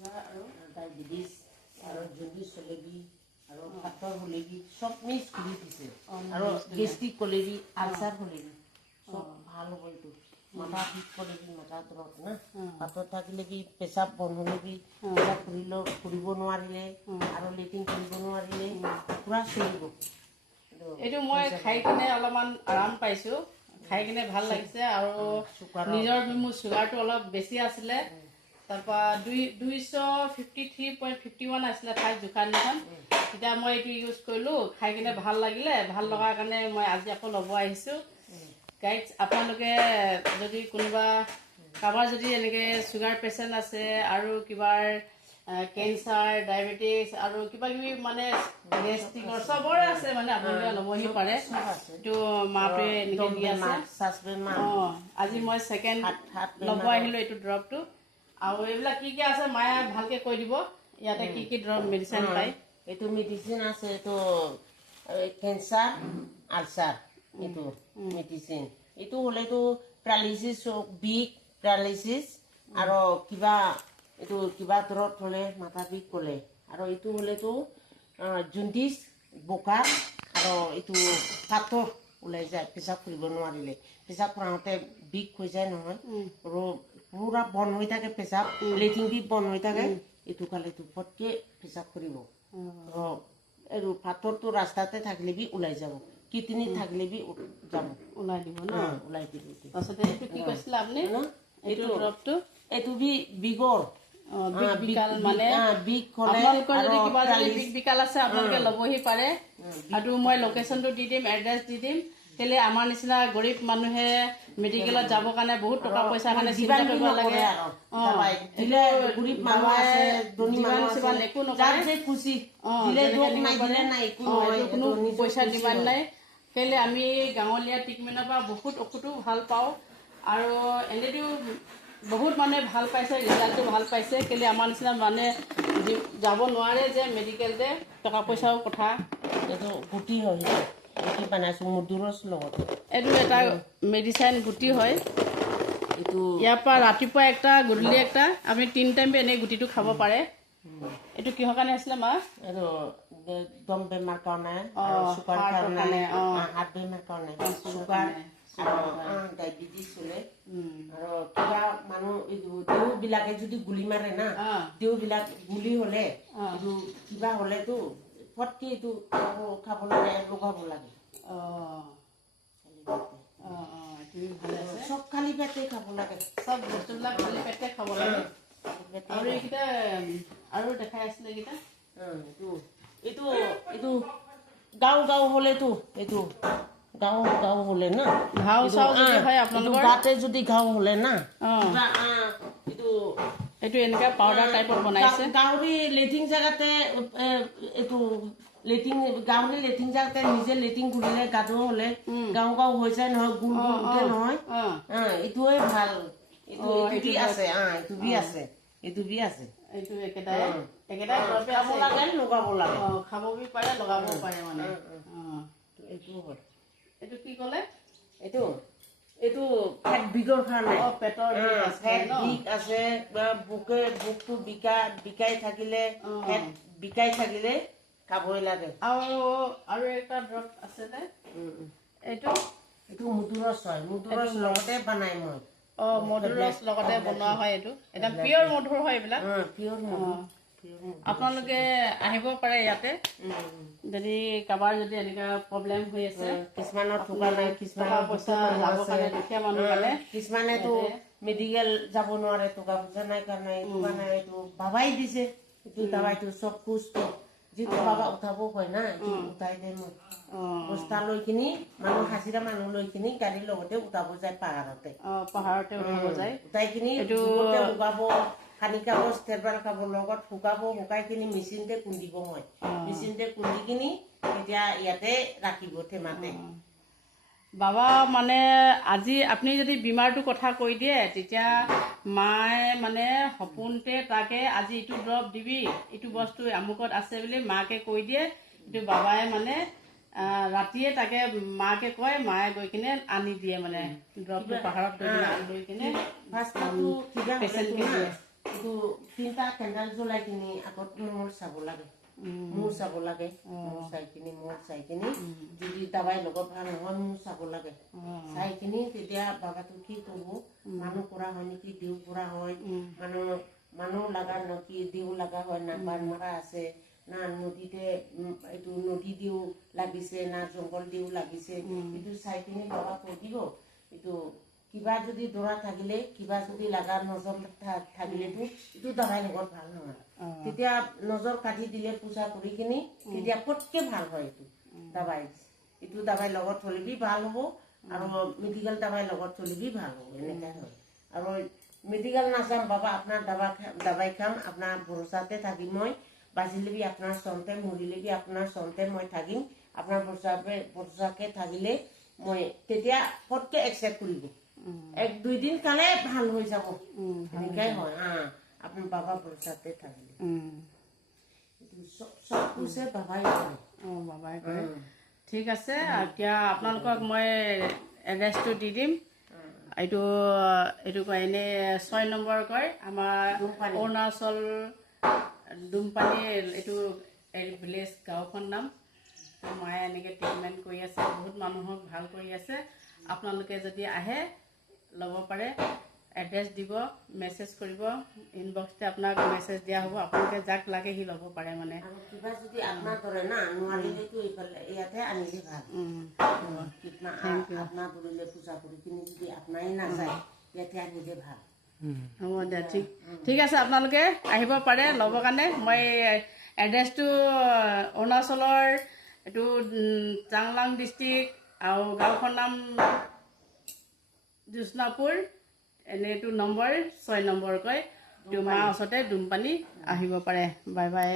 diabetes আৰু jaundice হ'লেবি আৰু পাথৰ হ'লেবি চব মিক্স কৰি দিছে আৰু গেষ্ট্ৰিক হ'লেবি আলচাৰ হ'লেবি চব ভাল হ'ব এইটো মাথা বিষ হ'লেবি মাথা দৰৱ না পাথৰ থাকিলে কি পেচাব বন্ধ হ'লেবি ফুৰিব নোৱাৰিলে আৰু লেট্ৰিন কৰিব নোৱাৰিলে পূৰা চলিব এইটো মই খাই কিনে অলপমান আৰাম পাইছোঁ খাই কিনে ভাল লাগিছে আৰু নিজৰ মোৰ চুগাৰটো অলপ বেছি আছিলে তাৰপৰা 253.51 আছিলে ঠাই জোখা নিখন তেতিয়া মই এইটো ইউজ কৰিলোঁ খাই কিনে ভাল লাগিলে ভাল লগাৰ কাৰণে মই আজি আকৌ ল'ব আহিছোঁ গাইজ আপোনালোকে যদি কোনোবা কাৰোবাৰ যদি এনেকৈ চুগাৰ পেচেণ্ট আছে আৰু কিবাৰ কেঞ্চাৰ ডায়েবেটিছ আৰু কিবা কিবি মানে গেষ্ট্ৰিকৰ চবৰে আছে মানে আপোনালোকে ল'বহি পাৰে এইটো মাটোৱে এনেকৈ দি আছে আজি মই ছেকেণ্ড ল'ব আহিলোঁ এইটো দৰৱটো আৰু এইবিলাক কি কি আছে মায়ে ভালকৈ কৈ দিব ইয়াতে কি কি দৰৱ মেডিচিন পায় এইটো মেডিচিন আছে এইটো কেঞ্চাৰ আলচাৰ এইটো মেডিচিন এইটো হ'লেতো পেৰালাইচিছ বিষ পেৰালাইচিছ আৰু কিবা এইটো কিবা দৰৱ হ'লে মাথা বিষ ক'লে আৰু এইটো হ'লেতো জণ্ডিছ বোকা আৰু এইটো পাথৰ ওলাই যায় পেচাব কৰিব নোৱাৰিলে পেচাব কৰাওঁতে বিষ হৈ যায় নহয় আৰু পুৰা বন্ধ হৈ থাকে পেচাব লেট্ৰিন বি বন্ধ হৈ থাকে এইটো খালেতো পটকৈ পেচাব কৰিব আৰু পাথৰটো ৰাস্তাতে থাকিলে বি ওলাই যাব কিডনীত থাকিলে বি যাব ওলাই দিব ন ওলাই দিব তাৰপিছতে এইটো কি কৈছিলে আপুনি এইটো দৰৱটো এইটো বি বিগৰ বিকাল মানে আপোনালোকৰ যদি কিবা যদি বিকাল আছে আপোনালোকে ল'বহি পাৰে আৰু মই লোকেশ্যনটো দি দিম এড্ৰেছ দি দিম কেলে আমাৰ নিচিনা গৰীব মানুহে মেডিকেলত যাবৰ কাৰণে বহুত টকা পইচাৰ কাৰণে চিন্তা কৰিব লাগে একো কোনো পইচা ডিমাণ্ড নাই কেলে আমি গাঁৱলীয়া ট্ৰিটমেণ্টৰ পৰা বহুত ঔষধো ভাল পাওঁ আৰু এনেতো বহুত মানে ভাল পাইছে ৰিজাল্টটো ভাল পাইছে কেলে আমাৰ নিচিনা মানে যাব নোৱাৰে যে মেডিকেলতে টকা পইচাও কথা এইটো গুটি হয় গুটি বনাইছোঁ মধুৰস লগত এইটো এটা মেডিচিন গুটি হয় এইটো ইয়াৰ পৰা ৰাতিপুৱা একটা গধূলি একটা আপুনি 3 টাইম এনেই গুটিটো খাব পাৰে এইটো কিহৰ কাৰণে আছিলে মা এইটো দম বেমাৰ কাৰণে চুগাৰ কাৰণে হাত বেমাৰ কাৰণে চুগাৰ ডায়েবেটিছ হ'লে আৰু কিবা মানুহ দেউবিলাকে যদি গুলি মাৰে না দেউবিলাক গুলি হ'লে এইটো কিবা হ'লেতো পটকৈ এইটো খাব লাগে লগাব লাগে চব খালী পেটে খাব লাগে চব বস্তুবিলাক খালী পেটে খাব লাগে আৰু এইকেইটা আৰু দেখাই আছিলে এইকেইটা এইটো এইটো গাঁও হ'লেতো এইটো গাঁও হ'লে না ঘাও চাও যদি হয় আপোনালোকৰ গাতে যদি ঘাও হ'লে না এইটো এনেকুৱা পাউডাৰ টাইপৰ বনাইছে গাঁৱৰী লেট্ৰিন জেগাতে এইটো গাঁৱৰী লেট্ৰিন জেগাতে নিজে লেট্ৰিন ঘূৰিলে গাটো হ'লে গাঁও হৈ যায় নহয় গোল গোল উঠে নহয় এইটোৱে ভাল এইটো বি আছে এইটো বি আছে এইটো বি আছে এইটো একেটাই খাব লাগে লগাব লাগে খাব বি পাৰে লগাব পাৰে মানে এইটো হয় এইটো কি ক'লে এইটো এইটো ফেট বিগৰ কাৰণে পেটৰ ফেট বিষ আছে বুকটো বিকাই থাকিলে ফেট বিকাই থাকিলে খাবই লাগে আৰু এটা দৰৱ আছে যে এইটো মধুৰস হয় মধুৰস লগতে বনাই মই মধুৰস লগতে বনোৱা হয় এইটো এটা পিয়ৰ মধুৰ হয় এইবিলাক পিয়ৰ আপোনালোকে আহিব পাৰে ইয়াতে যদি কাৰোবাৰ যদি এনেকুৱা প্ৰব্লেম হৈ আছে কিছুমানৰ টকা নাই কিছুমানৰ পইচা যাবৰ কাৰণে দুখীয়া মানুহ কাৰণে কিছুমানেতো মেডিকেল যাব নোৱাৰে টকা পইচা নাই কাৰণে এইটো বাবাই দিছে এইটো দাবাইটো চব কুচটো যিটো বাবা উঠাব হয় না এইটো উঠাই দে মই বস্তা লৈ কিনি মানুহ হাজিৰা মানুহ লৈ কিনি গাড়ীৰ লগতে উঠাব যায় পাহাৰতে উঠাব যায় উঠাই কিনি শুকাব সানি খাব ষ্টেৰবাল খাব লগত শুকাই কিনি মেচিনতে খুন্দিব মই মেচিনতে খুন্দি কিনি এতিয়া ইয়াতে ৰাখিব টেমাতে বাবা মানে আজি আপুনি যদি বেমাৰটোৰ কথা কৈ দিয়ে তেতিয়া মায়ে মানে সপোনতে তাকে আজি এইটো দৰৱ দিবি এইটো বস্তু আমুকত আছে বুলি মাকে কৈ দিয়ে এইটো বাবাই মানে ৰাতিয়ে তাকে মাকে কয় মায়ে গৈ কিনে আনি দিয়ে মানে দৰৱটো পাহাৰত লৈ কিনে পেচেণ্টকে দিয়ে এইটো 3টা কেণ্ডেল জ্বলাই কিনি আগত মোৰ চাব লাগে মোৰ চাব লাগে মোৰ চাই কিনি যদি দাবাই লগত ভাল নহয় মোৰ চাব লাগে চাই কিনি তেতিয়া বাবাটো কি ক'ব মানুহ কৰা হয় নেকি দিও কৰা হয় মানুহ লাগা নেকি দিও লাগা হয় না বান মাৰা আছে না নদীতে এইটো নদী দিও লাগিছে না জংঘল দিও লাগিছে এইটো চাই কিনি বাবা কৈ দিব এইটো কিবা যদি দৰা থাকিলে কিবা যদি লাগা নজৰ থাকিলেতো এইটো দাবাই লগত ভাল নহয় তেতিয়া নজৰ কাটি দিলে পূজা কৰি কিনি তেতিয়া পটকে ভাল হয় এইটো দাবাই লগত চলিবি ভাল হ'ব আৰু মেডিকেল দাবাই লগত চলিবি ভাল হ'ব এনেকৈ হয় আৰু মেডিকেল নাযাম বাবা আপোনাৰ দাবাই খাম আপোনাৰ ভৰসাতে থাকিম মই বাজিলেবি আপোনাৰ চনতে মৰিলেবি আপোনাৰ চনতে মই থাকিম আপোনাৰ ভৰসাকে থাকিলে মই তেতিয়া পটকে একচেপ্ট কৰিব 1-2 দিন কালে ভাল হৈ যাব এনেকৈ হয় আপোনাৰ বাবা ভৰসাতে থাকিলে সব কুছে বাবাই কৰে ঠিক আছে এতিয়া আপোনালোকক মই এড্ৰেছটো দি দিম এইটো কয় এনেই 6 নম্বৰ কয় আমাৰ অৰুণাচল দুমপানী এইটো ভিলেজ গাঁওখন নাম মায়ে এনেকৈ ট্ৰিটমেণ্ট কৰি আছে বহুত মানুহক ভাল কৰি আছে আপোনালোকে যদি আহে ল'ব পাৰে এড্ৰেছ দিব মেছেজ কৰিব ইনবক্সতে আপোনাক মেছেজ দিয়া হ'ব আপোনালোকে যাক লাগে সি ল'ব পাৰে মানে কিবা যদি আপোনাৰ ধৰে না নোৱাৰিলেতো ইয়াতে আনিলে ভাল আপোনাৰ ধৰিলে পূজা কৰি কিনি যদি আপোনাই নাযায় ইয়াতে আনিলে ভাল হ'ব দিয়া ঠিক আছে আপোনালোকে আহিব পাৰে ল'বৰ কাৰণে মই এড্ৰেছটো অৰুণাচলৰ এইটো চাংলাং ডিষ্ট্ৰিক্ট আৰু গাঁওখনৰ নাম জোচনাপুৰ এনেইটো নম্বৰ 6 নম্বৰ কয় তোমাৰ ওচৰতে দুমপানী আহিব পাৰে বাই বাই